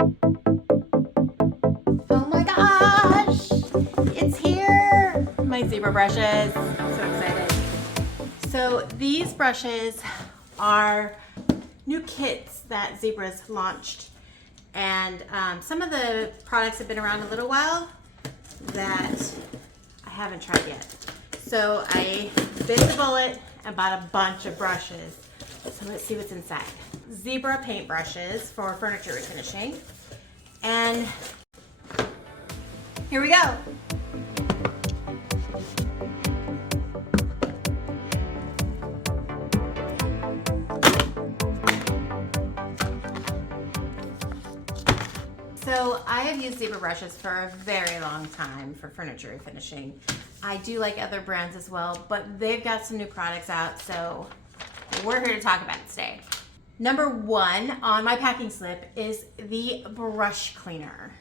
Oh my gosh, it's here. My Zibra brushes, I'm so excited. So these brushes are new kits that Zibra's launched. And some of the products have been around a little while that I haven't tried yet. So I bit the bullet and bought a bunch of brushes. So let's see what's inside. Zibra Paint Brushes for furniture refinishing. And here we go. So I have used Zibra brushes for a very long time for furniture refinishing. I do like other brands as well, but they've got some new products out, so we're here to talk about it today. Number one on my packing slip is the brush cleaner.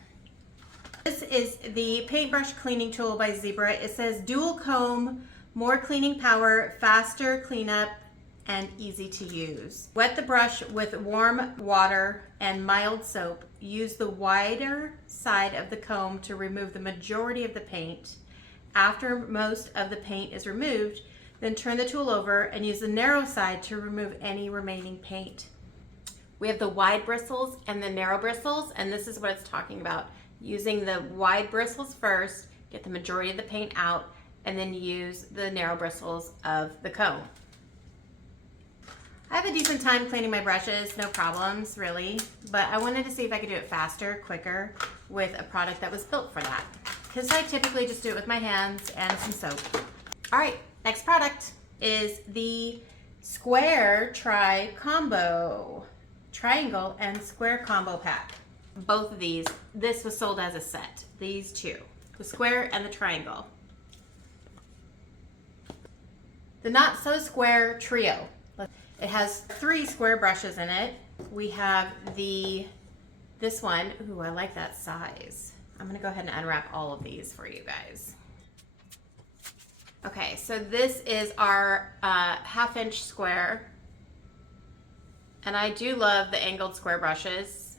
This is the paintbrush cleaning tool by Zibra. It says dual comb, more cleaning power, faster cleanup, and easy to use. Wet the brush with warm water and mild soap. Use the wider side of the comb to remove the majority of the paint. After most of the paint is removed, then turn the tool over and use the narrow side to remove any remaining paint. We have the wide bristles and the narrow bristles, and this is what it's talking about. Using the wide bristles first, get the majority of the paint out, and then use the narrow bristles of the comb. I have a decent time cleaning my brushes, no problems really, but I wanted to see if I could do it faster, quicker, with a product that was built for that. Because I typically just do it with my hands and some soap. All right, next product is the Square Combo, Triangle and Square Combo Pack. Both of these, this was sold as a set, these two, the Square and the Triangle. The Not So Square Trio. It has 3 square brushes in it. We have this one. Ooh, I like that size. I'm gonna go ahead and unwrap all of these for you guys. Okay, so this is our 1/2-inch square. And I do love the angled square brushes.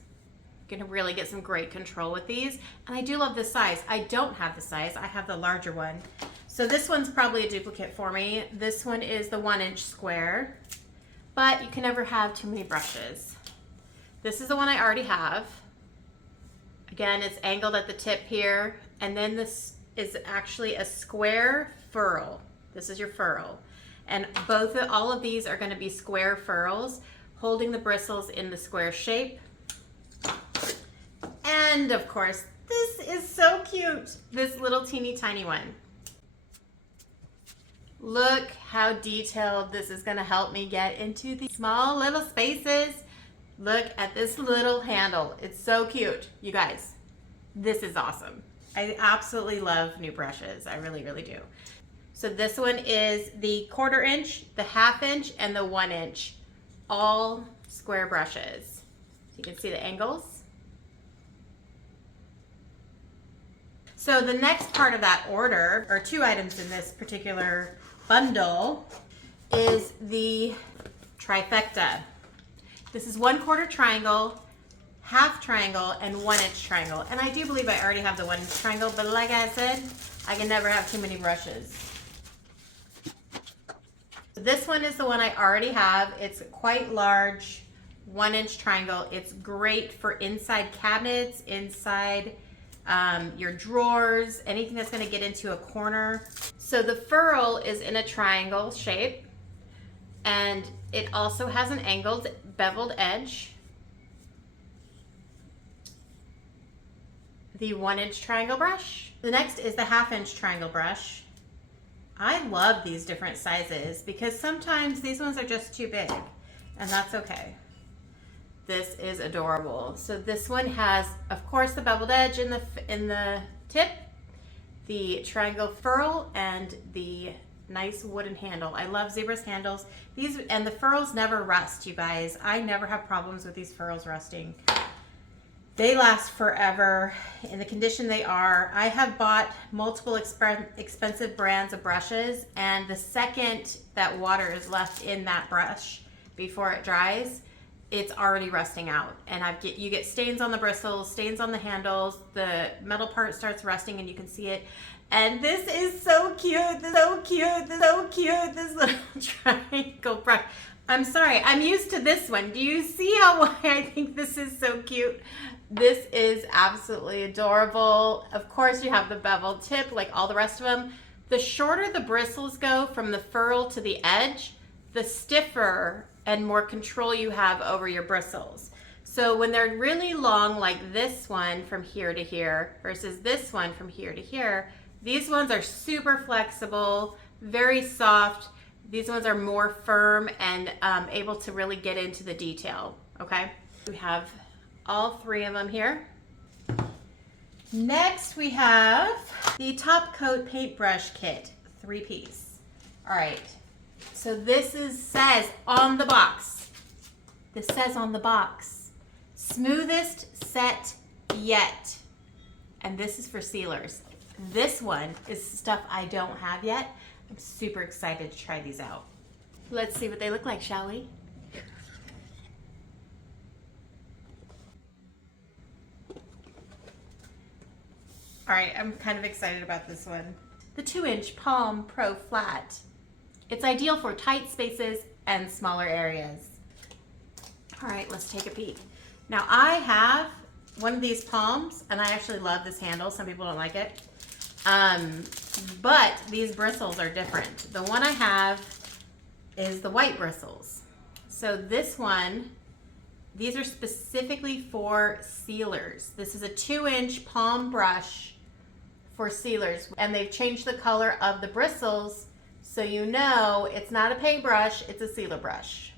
You can really get some great control with these. And I do love the size. I don't have the size, I have the larger one. So this one's probably a duplicate for me. This one is the 1-inch square. But you can never have too many brushes. This is the one I already have. Again, it's angled at the tip here, and then this is actually a square ferrule. This is your ferrule. And all of these are going to be square ferrules, holding the bristles in the square shape. And of course, this is so cute, this little teeny tiny one. Look how detailed this is going to help me get into these small little spaces. Look at this little handle. It's so cute. You guys, this is awesome. I absolutely love new brushes. I really, really do. So this one is the 1/4 inch, the 1/2 inch, and the 1 inch. All square brushes. So you can see the angles. So the next part of that order, or 2 items in this particular bundle, is the trifecta. This is 1/4 triangle, 1/2 triangle, and 1-inch triangle. And I do believe I already have the 1-inch triangle, but like I said, I can never have too many brushes. This one is the one I already have. It's quite large, 1-inch triangle. It's great for inside cabinets, inside your drawers, anything that's going to get into a corner. So the ferrule is in a triangle shape, and it also has an angled beveled edge. The 1-inch triangle brush. The next is the 1/2-inch triangle brush. I love these different sizes because sometimes these ones are just too big, and that's okay. This is adorable. So this one has, of course, the beveled edge in the tip, the triangle ferrule, and the nice wooden handle. I love Zibra's handles. And the ferrules never rust, you guys. I never have problems with these ferrules rusting. They last forever in the condition they are. I have bought multiple expensive brands of brushes, and the second that water is left in that brush before it dries, it's already rusting out, and you get stains on the bristles, stains on the handles, the metal part starts rusting and you can see it. And this is so cute, so cute, so cute, this little triangle brush. I'm sorry, I'm used to this one. Do you see why I think this is so cute? This is absolutely adorable. Of course you have the bevel tip like all the rest of them. The shorter the bristles go from the ferrule to the edge, the stiffer and more control you have over your bristles. So when they're really long, like this one from here to here versus this one from here to here, these ones are super flexible, very soft. These ones are more firm and able to really get into the detail, okay? We have all three of them here. Next we have the Top Coat Paintbrush Kit, 3-piece. All right, so this says on the box, this says on the box, smoothest set yet. And this is for sealers. This one is stuff I don't have yet. I'm super excited to try these out. Let's see what they look like, shall we? All right, I'm kind of excited about this one. The 2-inch Palm Pro Flat. It's ideal for tight spaces and smaller areas. All right, let's take a peek. Now I have one of these palms, and I actually love this handle. Some people don't like it. But these bristles are different. The one I have is the white bristles. So this one, these are specifically for sealers. This is a 2-inch palm brush for sealers, and they've changed the color of the bristles so you know it's not a paintbrush, it's a sealer brush.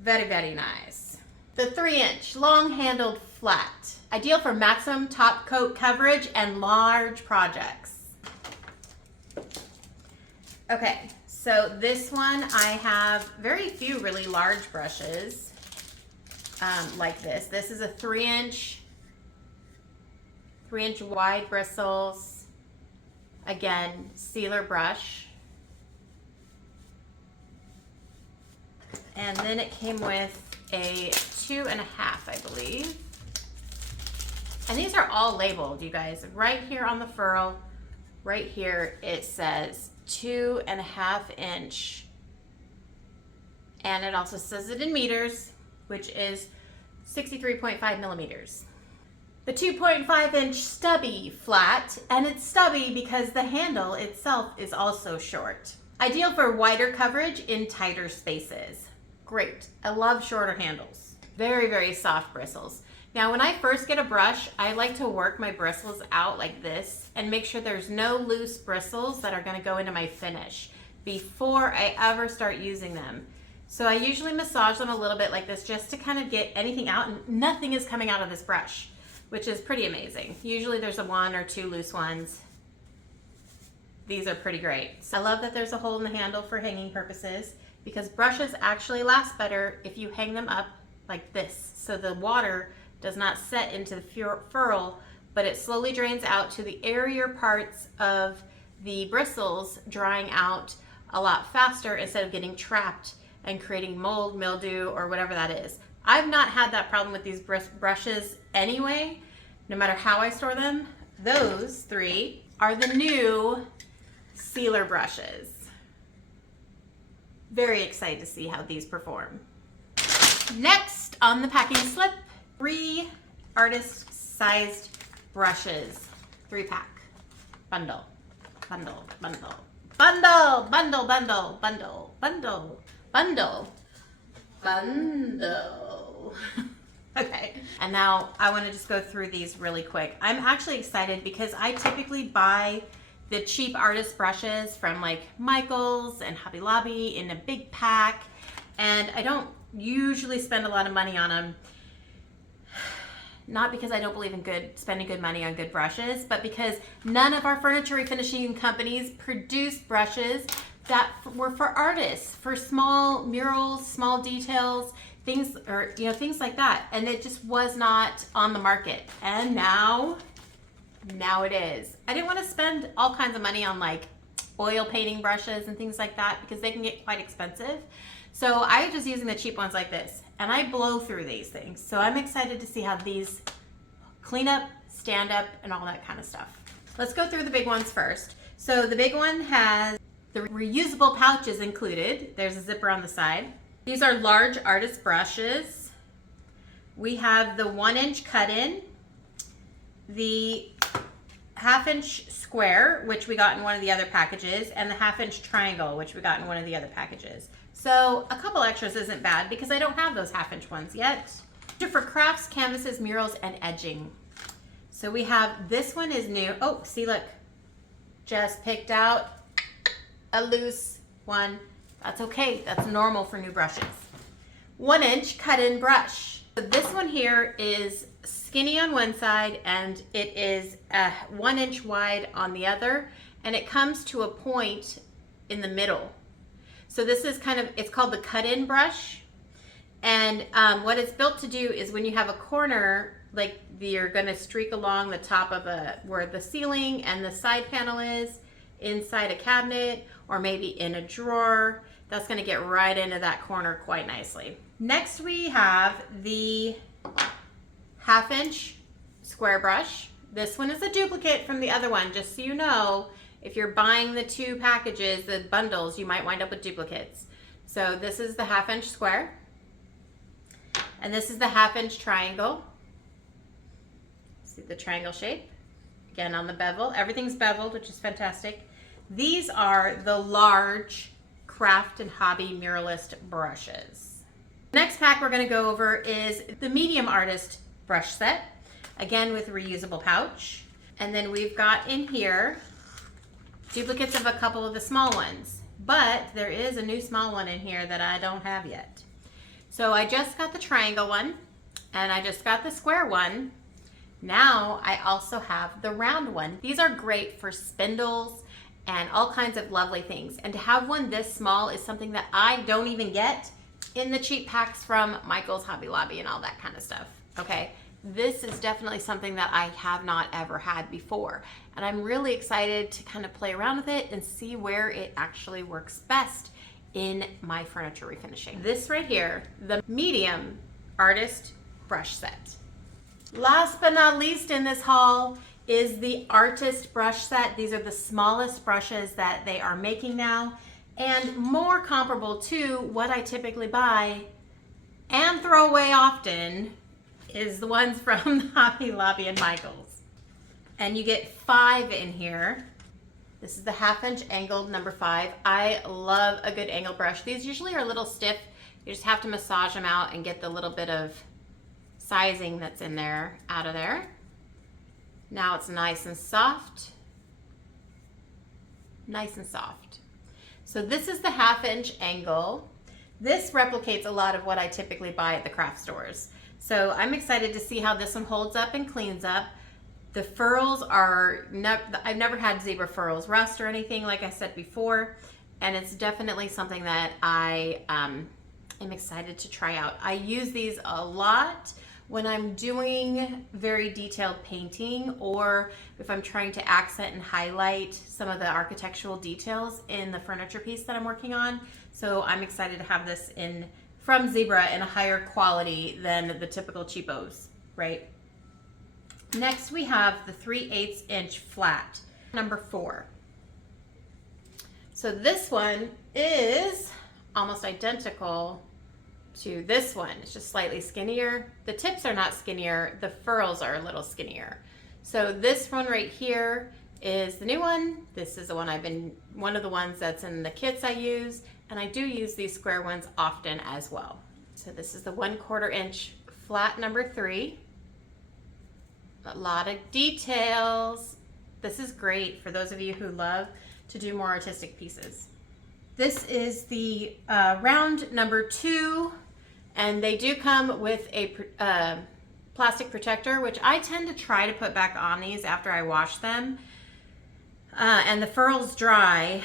Very, very nice. The 3-inch long-handled flat, ideal for maximum top coat coverage and large projects. Okay, so this one I have very few really large brushes like this. This is a 3-inch wide bristles, again, sealer brush. And then it came with a 2.5, I believe. And these are all labeled, you guys. Right here on the ferrule, right here, it says 2.5 inch. And it also says it in meters, which is 63.5 millimeters. The 2.5 inch stubby flat, and it's stubby because the handle itself is also short. Ideal for wider coverage in tighter spaces. Great, I love shorter handles. Very, very soft bristles. Now when I first get a brush, I like to work my bristles out like this and make sure there's no loose bristles that are gonna go into my finish before I ever start using them. So I usually massage them a little bit like this just to kind of get anything out, and nothing is coming out of this brush, which is pretty amazing. Usually there's a 1 or 2 loose ones. These are pretty great. So I love that there's a hole in the handle for hanging purposes, because brushes actually last better if you hang them up like this. So the water does not set into the ferrule, but it slowly drains out to the airier parts of the bristles, drying out a lot faster instead of getting trapped and creating mold, mildew, or whatever that is. I've not had that problem with these brushes anyway, no matter how I store them. Those 3 are the new sealer brushes. Very excited to see how these perform. Next on the packing slip, 3 artist-sized brushes, 3-pack, bundle, bundle, bundle, bundle, bundle, bundle, bundle, bundle, bundle, bundle. Okay, and now I want to just go through these really quick. I'm actually excited because I typically buy the cheap artist brushes from like Michael's and Hobby Lobby in a big pack, and I don't usually spend a lot of money on them. Not because I don't believe in spending good money on good brushes, but because none of our furniture refinishing companies produce brushes that were for artists, for small murals, small details, things, or things like that. And it just was not on the market. And now it is. I didn't want to spend all kinds of money on like oil painting brushes and things like that because they can get quite expensive. So I was just using the cheap ones like this. and I blow through these things. So I'm excited to see how these clean up, stand up, and all that kind of stuff. Let's go through the big ones first. So the big one has the reusable pouches included. There's a zipper on the side. These are large artist brushes. We have the 1-inch cut-in, the 1/2-inch square, which we got in one of the other packages, and the 1/2-inch triangle, which we got in one of the other packages. So a couple extras isn't bad because I don't have those 1/2-inch ones yet. For crafts, canvases, murals, and edging. So we have, this one is new. Oh, see, look, just picked out a loose one. That's okay, that's normal for new brushes. 1-inch cut-in brush. So this one here is skinny on one side and it is 1 inch wide on the other, and it comes to a point in the middle. So this is kind of, it's called the cut-in brush. And what it's built to do is when you have a corner, like you're gonna streak along the top of where the ceiling and the side panel is, inside a cabinet, or maybe in a drawer, that's gonna get right into that corner quite nicely. Next we have the 1/2-inch square brush. This one is a duplicate from the other one, just so you know. If you're buying the two packages, the bundles, you might wind up with duplicates. So this is the 1/2-inch square, and this is the 1/2-inch triangle. See the triangle shape? Again, on the bevel. Everything's beveled, which is fantastic. These are the large craft and hobby muralist brushes. Next pack we're going to go over is the medium artist brush set, again with a reusable pouch. And then we've got in here duplicates of a couple of the small ones, but there is a new small one in here that I don't have yet. So I just got the triangle one and I just got the square one. Now I also have the round one. These are great for spindles and all kinds of lovely things. And to have one this small is something that I don't even get in the cheap packs from Michael's, Hobby Lobby, and all that kind of stuff. Okay, this is definitely something that I have not ever had before. And I'm really excited to kind of play around with it and see where it actually works best in my furniture refinishing. This right here, the medium artist brush set. Last but not least in this haul is the artist brush set. These are the smallest brushes that they are making now, and more comparable to what I typically buy and throw away often is the ones from Hobby Lobby and Michael's. And you get 5 in here. This is the 1/2-inch angled number 5. I love a good angle brush. These usually are a little stiff. You just have to massage them out and get the little bit of sizing that's in there out of there. Now it's nice and soft. Nice and soft. So this is the 1/2-inch angle. This replicates a lot of what I typically buy at the craft stores. So I'm excited to see how this one holds up and cleans up. The furls are, I've never had Zibra furls rust or anything, like I said before, and it's definitely something that I am excited to try out. I use these a lot when I'm doing very detailed painting, or if I'm trying to accent and highlight some of the architectural details in the furniture piece that I'm working on. So I'm excited to have this from Zibra in a higher quality than the typical cheapos, right? Next we have the 3/8 inch flat, number 4. So this one is almost identical to this one. It's just slightly skinnier. The tips are not skinnier, the furls are a little skinnier. So this one right here is the new one. This is the one one of the ones that's in the kits I use, and I do use these square ones often as well. So this is the 1/4 inch flat number 3. A lot of details. This is great for those of you who love to do more artistic pieces. This is the round number 2, and they do come with a plastic protector, which I tend to try to put back on these after I wash them. And the furls dry.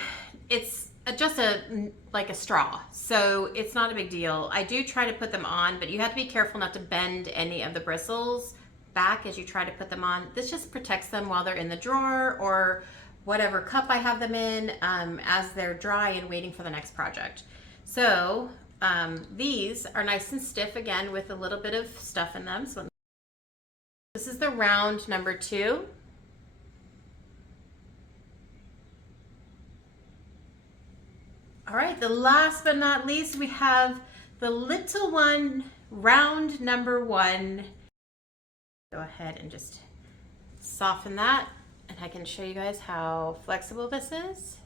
It's just like a straw, so it's not a big deal. I do try to put them on, but you have to be careful not to bend any of the bristles back as you try to put them on. This just protects them while they're in the drawer or whatever cup I have them in as they're dry and waiting for the next project. So These are nice and stiff again with a little bit of stuff in them. So this is the round number 2. All right, the last but not least, we have the little one, round number 1. Go ahead and just soften that, and I can show you guys how flexible this is.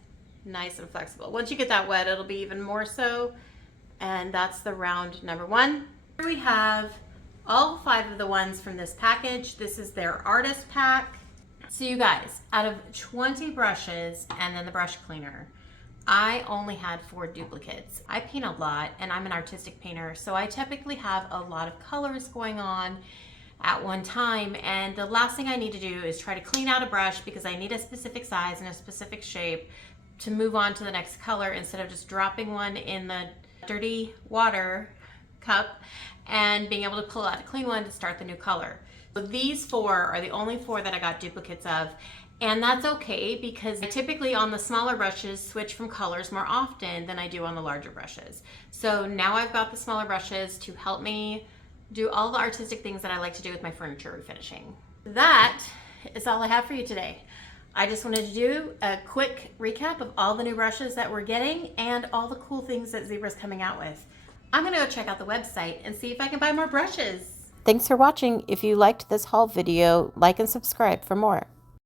Nice and flexible. Once you get that wet, it'll be even more so. And that's the round number 1. Here we have all 5 of the ones from this package. This is their artist pack. So you guys, out of 20 brushes and then the brush cleaner, I only had 4 duplicates. I paint a lot and I'm an artistic painter, so I typically have a lot of colors going on at one time, and the last thing I need to do is try to clean out a brush because I need a specific size and a specific shape to move on to the next color instead of just dropping one in the dirty water cup and being able to pull out a clean one to start the new color. So these 4 are the only 4 that I got duplicates of. And that's okay because I typically on the smaller brushes switch from colors more often than I do on the larger brushes. So now I've got the smaller brushes to help me do all the artistic things that I like to do with my furniture refinishing. That is all I have for you today. I just wanted to do a quick recap of all the new brushes that we're getting and all the cool things that Zibra's coming out with. I'm gonna go check out the website and see if I can buy more brushes. Thanks for watching. If you liked this haul video, like and subscribe for more.